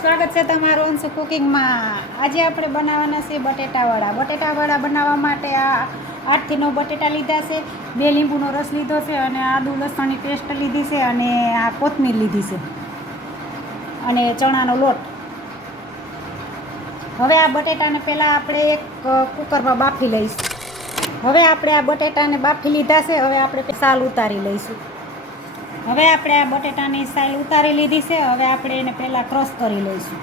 સ્વાગત છે તમારું અંશુ કુકિંગમાં. આજે આપણે બનાવવાના છે બટેટાવડા બટેટાવડા બનાવવા માટે આ આઠથી નવ બટેટા લીધા છે, બે લીંબુનો રસ લીધો છે અને આદુ લસણની પેસ્ટ લીધી છે અને આ કોથમીર લીધી છે અને ચણાનો લોટ. હવે આ બટેટાને પહેલાં આપણે એક કુકરમાં બાફી લઈશું. હવે આપણે આ બટેટાને બાફી લીધા છે, હવે આપણે સાલ ઉતારી લઈશું. હવે આપણે આ બટેટાની સાઈલ ઉતારી લીધી છે. હવે આપણે એને પહેલાં ક્રશ કરી લઈશું.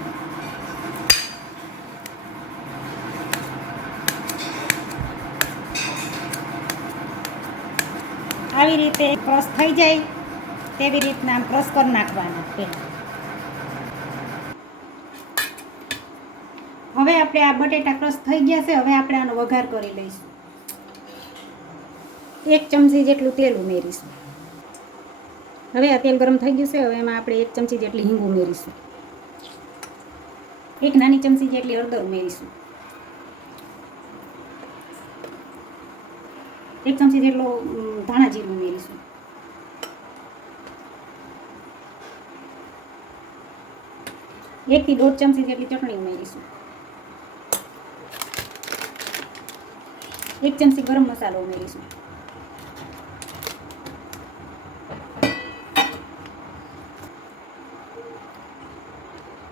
આવી રીતે ક્રશ થઈ જાય. તેવી રીતના આમ ક્રશ કરી નાખવાના પહેલાં. હવે આપણે આ બટેટા ક્રશ થઈ ગયા છે. હવે આપણે આનો વઘાર કરી લઈશું. એક ચમચી જેટલું તેલ ઉમેરીશું. હવે આ તેલ ગરમ થઈ ગયું છે, હવે એમાં આપણે એક ચમચી જેટલી હિંગ ઉમેરીશું. એક નાની ચમચી જેટલી હળદર ઉમેરીશું. એક ચમચી જેટલો ધાણા જીરું ઉમેરીશું. એકથી દોઢ ચમચી જેટલી ચટણી ઉમેરીશું. એક ચમચી ગરમ મસાલો ઉમેરીશું.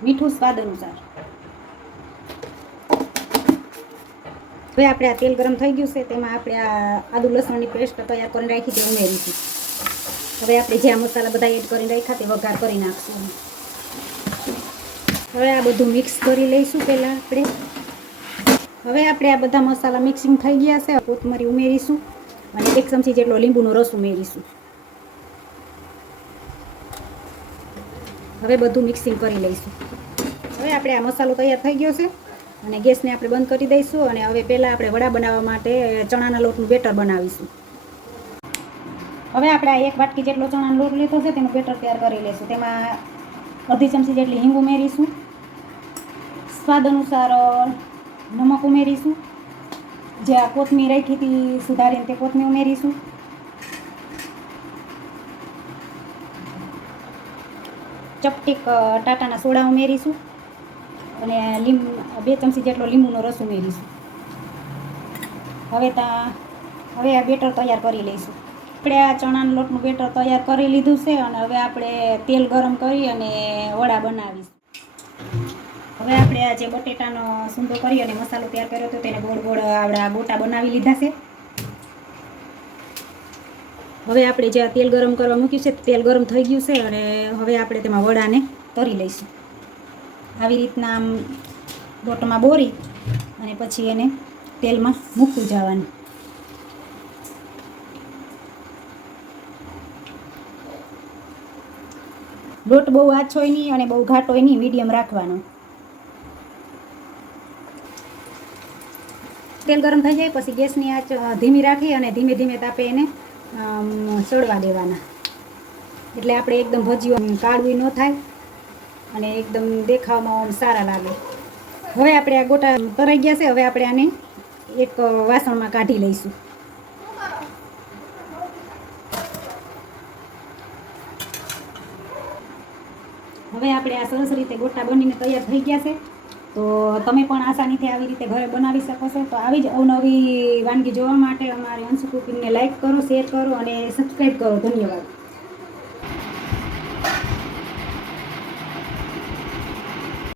મીઠું સ્વાદ અનુસાર. હવે આપણે આ તેલ ગરમ થઈ ગયું છે, તેમાં આપણે આ આદુ લસણની પેસ્ટ તૈયાર કરીને રાખી તે ઉમેરીશું. હવે આપણે જે આ મસાલા બધા એડ કરીને રાખ્યા તે વઘાર કરી નાખશું. હવે આ બધું મિક્સ કરી લઈશું પહેલાં આપણે. હવે આપણે આ બધા મસાલા મિક્સિંગ થઈ ગયા છે, કોથમરી ઉમેરીશું અને એક ચમચી જેટલો લીંબુનો રસ ઉમેરીશું. હવે બધું મિક્સિંગ કરી લઈશું. હવે આપણે આ મસાલો તૈયાર થઈ ગયો છે અને ગેસને આપણે બંધ કરી દઈશું અને હવે પહેલાં આપણે વડા બનાવવા માટે ચણાના લોટનું બેટર બનાવીશું. હવે આપણે આ એક વાટકી જેટલો ચણાનો લોટ લીધો છે તેનું બેટર તૈયાર કરી લઈશું. તેમાં અડધી ચમચી જેટલી હિંગ ઉમેરીશું. સ્વાદ અનુસાર નમક ઉમેરીશું. જે આ કોથમીર રાખી હતી સુધારીને તે કોથમીર ઉમેરીશું. ચપટીક ટાટાના સોડા ઉમેરીશું અને લીમ, બે ચમચી જેટલો લીંબુનો રસ ઉમેરીશું. હવે તા, હવે આ બેટર તૈયાર કરી લઈશું. આપણે આ ચણાના લોટનું બેટર તૈયાર કરી લીધું છે અને હવે આપણે તેલ ગરમ કરી અને વડા બનાવીશું. હવે આપણે આ જે બટેટાનો સૂંદો કરી અને મસાલો તૈયાર કર્યો હતો તેને ગોળ ગોળ આવડા ગોટા બનાવી લીધા છે. હવે આપણે જે આ તેલ ગરમ કરવા મૂક્યું છે તેલ ગરમ થઈ ગયું છે અને હવે આપણે તેમાં વડાને તરી લઈશું. આવી રીતના આમ લોટમાં બોરી અને પછી એને તેલમાં મૂકવું જવાનું. લોટ બહુ આછોય નહીં અને બહુ ઘાટોય નહીં, મીડિયમ રાખવાનો. તેલ ગરમ થઈ જાય, પછી ગેસની આંચ ધીમી રાખી અને ધીમે ધીમે તાપે એને સળવા દેવાના. એટલે આપણે એકદમ ભજીઓ કાળવી ન થાય અને એકદમ દેખાવામાં આમ સારા લાગે. હવે આપણે આ ગોટા તરાઈ ગયા છે, હવે આપણે આને એક વાસણમાં કાઢી લઈશું. હવે આપણે આ સરસ રીતે ગોટા બનીને તૈયાર થઈ ગયા છે. તો તમે પણ આસાનીથી આવી રીતે ઘરે બનાવી શકો છો. તો આવી જ અવનવી વાનગી જોવા માટે અમારી અંશુ કુકિંગને લાઈક કરો શેર કરો અને સબસ્ક્રાઈબ કરો. ધન્યવાદ.